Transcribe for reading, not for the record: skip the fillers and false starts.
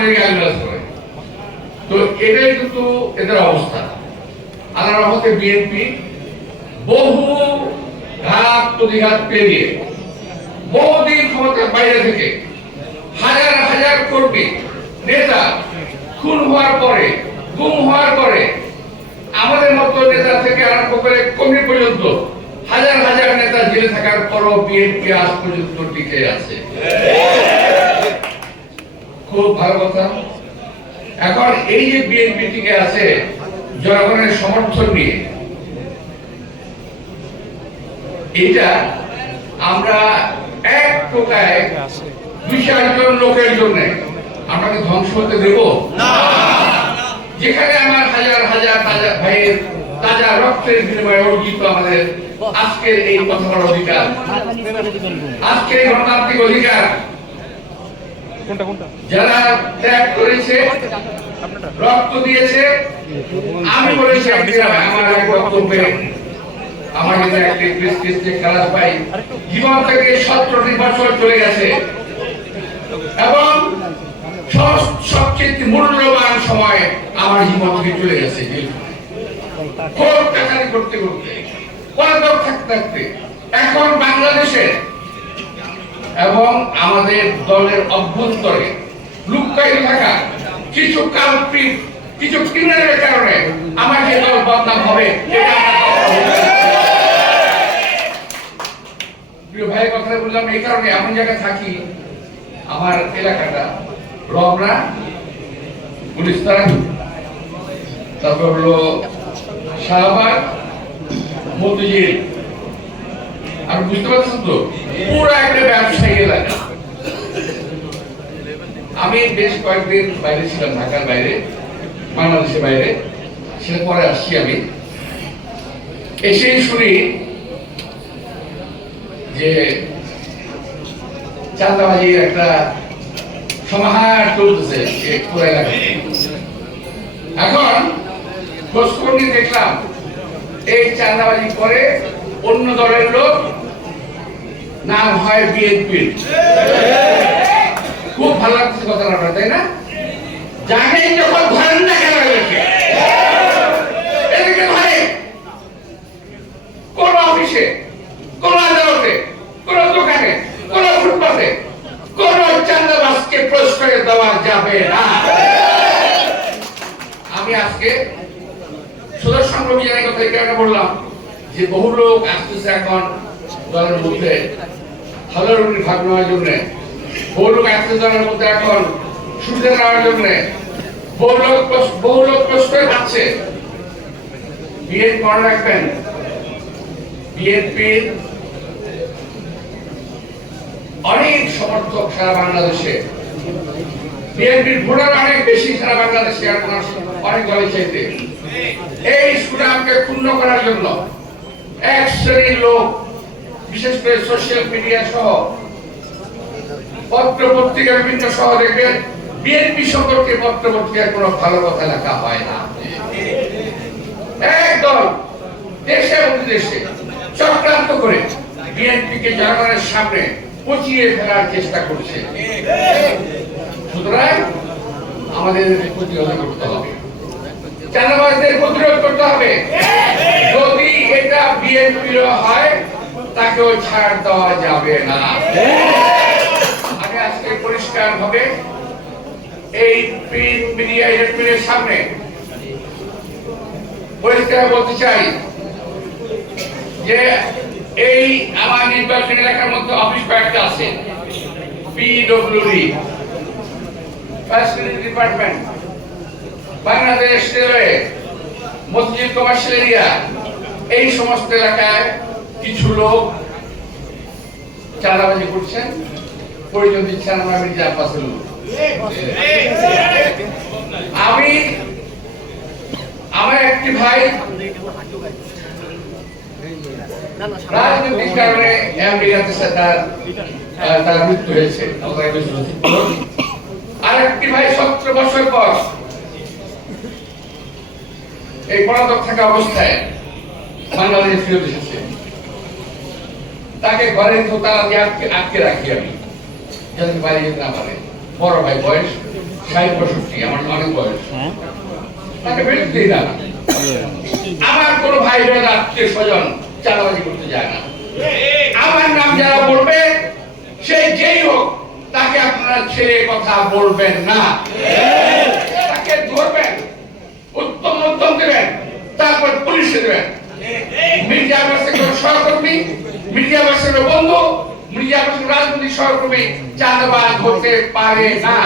আমাদের গালিগালাজ করে। তো এটাই কিন্তু এদের অবস্থা। আল্লাহর রহমতে বিএনপি বহু ঘাত প্রতিঘাত পেরিয়ে বহুদিন ক্ষমতার বাইরে থেকে হাজার হাজার কর্মী নেতা খুন হওয়ার পরে, গুম হওয়ার পরে, আমাদের মতো নেতা থেকে আরম্ভ করে কর্মী পর্যন্ত হাজার হাজার নেতা জেলে থাকার পরও বিএনপি আজ পর্যন্ত টিকে আছে। খুব ভালো কথা। এখন এই যে বিএনপি টিকে আছে জনগণের সমর্থন নিয়ে, এটা আমরা এক প্রকার ২-৪ জন লোকের জন্য আমরা কি ধ্বংস হতে দেব না? যেখানে আমার হাজার হাজার তাজা ভাইয়ের তাজা রক্তের বিনিময়ে অর্জিত আমাদের আজকের এই কথা বলার অধিকার, আজকের এই গণতান্ত্রিক অধিকার, যারা ত্যাগ করেছে, রক্ত দিয়েছে, আমি বলেছি আমার এক বক্তব্যে, আমার একটি প্রেসক্রিপ্টে খালাস পাই জীবন থেকে 17টি বছর চলে গেছে এবং সবচেয়ে মূল্যবান সময় আমার জীবন থেকে চলে গেছে। কোর্ট কাছারি করতে করতে, পলাতক থাকতে থাকতে এখন বাংলাদেশে এবং আমাদের দলের অভ্যন্তরে লুকায়িত থাকা কিছু কাল্পিক, কিছু ক্রিমিনালের কারণে আমার যে দল বদনাম হবে, প্রিয় ভাই কথা বললাম এই কারণে। এমন জায়গায় থাকি, আমার এলাকাটা রমনা, গুলিস্তান, তারপর হলো শাহবাগ, মতিঝিল, আর বুঝতে পারছেন তো পুরো একটা ব্যবসায়ী এলাকা। আমি বেশ কয়েকদিন বাইরে ছিলাম, ঢাকার বাইরে, বাংলাদেশের বাইরে, সেটা পরে আসছি। আমি এসেই শুনি যে চাঁদাবাজির একটা সমাহার চলতেছে পুরো এলাকায়। এখন খোঁজখবর নিয়ে দেখলাম এই চাঁদাবাজি করে অন্য দলের লোক, নাম হয় বিএনপির। খুব ভালো লাগছে কথাটা, তাই না? জানেন যখন ধরেন না কেন এদেরকে ধরে কোন অফিসে, কোন আদালতে, কোন দোকানে, কোন ফুটপাতে কোন চাঁদাবাজকে প্রশ্রয় দেওয়া যাবে না। আমি আজকে সুদর্শন অভিযানের কথা এই কারণে বললাম যে বহু লোক আসতেছে এখন দলের মধ্যে ভালো রুটি ভাগ নেওয়ার জন্য, বহু লোক আসতেছে দলের মধ্যে এখন সুবিধা নেওয়ার জন্য, বহু লোক প্রশ্রয় পাচ্ছে। বিএনপি মনে রাখবেন, বিএনপির অনেক সমর্থক সারা বাংলাদেশে, বিএনপির ভোটার অনেক বেশি সারা বাংলাদেশে, অনেক দলের চাইতে। এই সুনামকে ক্ষুণ্ণ করার জন্য এক শ্রেণীর লোক, বিশেষ করে সোশ্যাল মিডিয়া সহ পত্র পত্রিকা বিভিন্ন সহ দেখবেন বিএনপি সম্পর্কে পত্র পত্রিকার কোনো ভালো কথা লেখা হয় না। একদল দেশে এবং বিদেশে চক্রান্ত করে বিএনপিকে জনগণের সামনে পচিয়ে ফেলার চেষ্টা করছে। সুতরাং আমাদের প্রতিরোধ করতে হবে, চাঁদাবাজদের প্রতিরোধ করতে হবে। যদি এটা বিএনপির হয় তাকেও ছাড় দেওয়া যাবে না। আমি আজকে পরিষ্কার ভাবে এই প্রিন্ট মিডিয়া ইলেকট্রনের সামনে পরিষ্কার বলতে চাই যে এই আমার নির্বাচন এলাকার মধ্যে অফিস কয়েকটা আছে, PWD, facility department, Bangladesh railway, মসজিদ কমার্শিয়াল এরিয়া, এই সমস্ত এলাকায় কিছু লোক চাঁদাবাজি করছেন, প্রয়োজন দিচ্ছেন। আমরা মির্জা পাশে আমি আমার একটি ভাই রাজনৈতিক কারণে আমেরিকাতে তার মৃত্যু হয়েছে, আর একটি ভাই 17 বছর পর এই পলাতক থাকা অবস্থায় বাংলাদেশে ফিরত এসেছে। তাকে ঘরের দোতলা দিয়ে আটকে রাখি আমি, যাতে বাইরে যেতে না পারে। বড় ভাই বয়স 65 আমার অনেক বয়স, তাকে বেরোতে দিই না। আমার কোনো ভাই বোন আত্মীয় স্বজন চাঁদাবাজি করতে যায় না। আমার নাম যারা বলবে সে যেই হোক তাকে আপনারা ছেড়ে কথা বলবেন না, তাকে ধরবেন, উত্তম মধ্যম দেবেন, তারপর পুলিশে দেবেন। মির্জা আব্বাসের সহকর্মী, মির্জা আব্বাসের বন্ধু, মির্জা আব্বাসের রাজনৈতিক সহকর্মী চাঁদাবাজ হতে পারে না।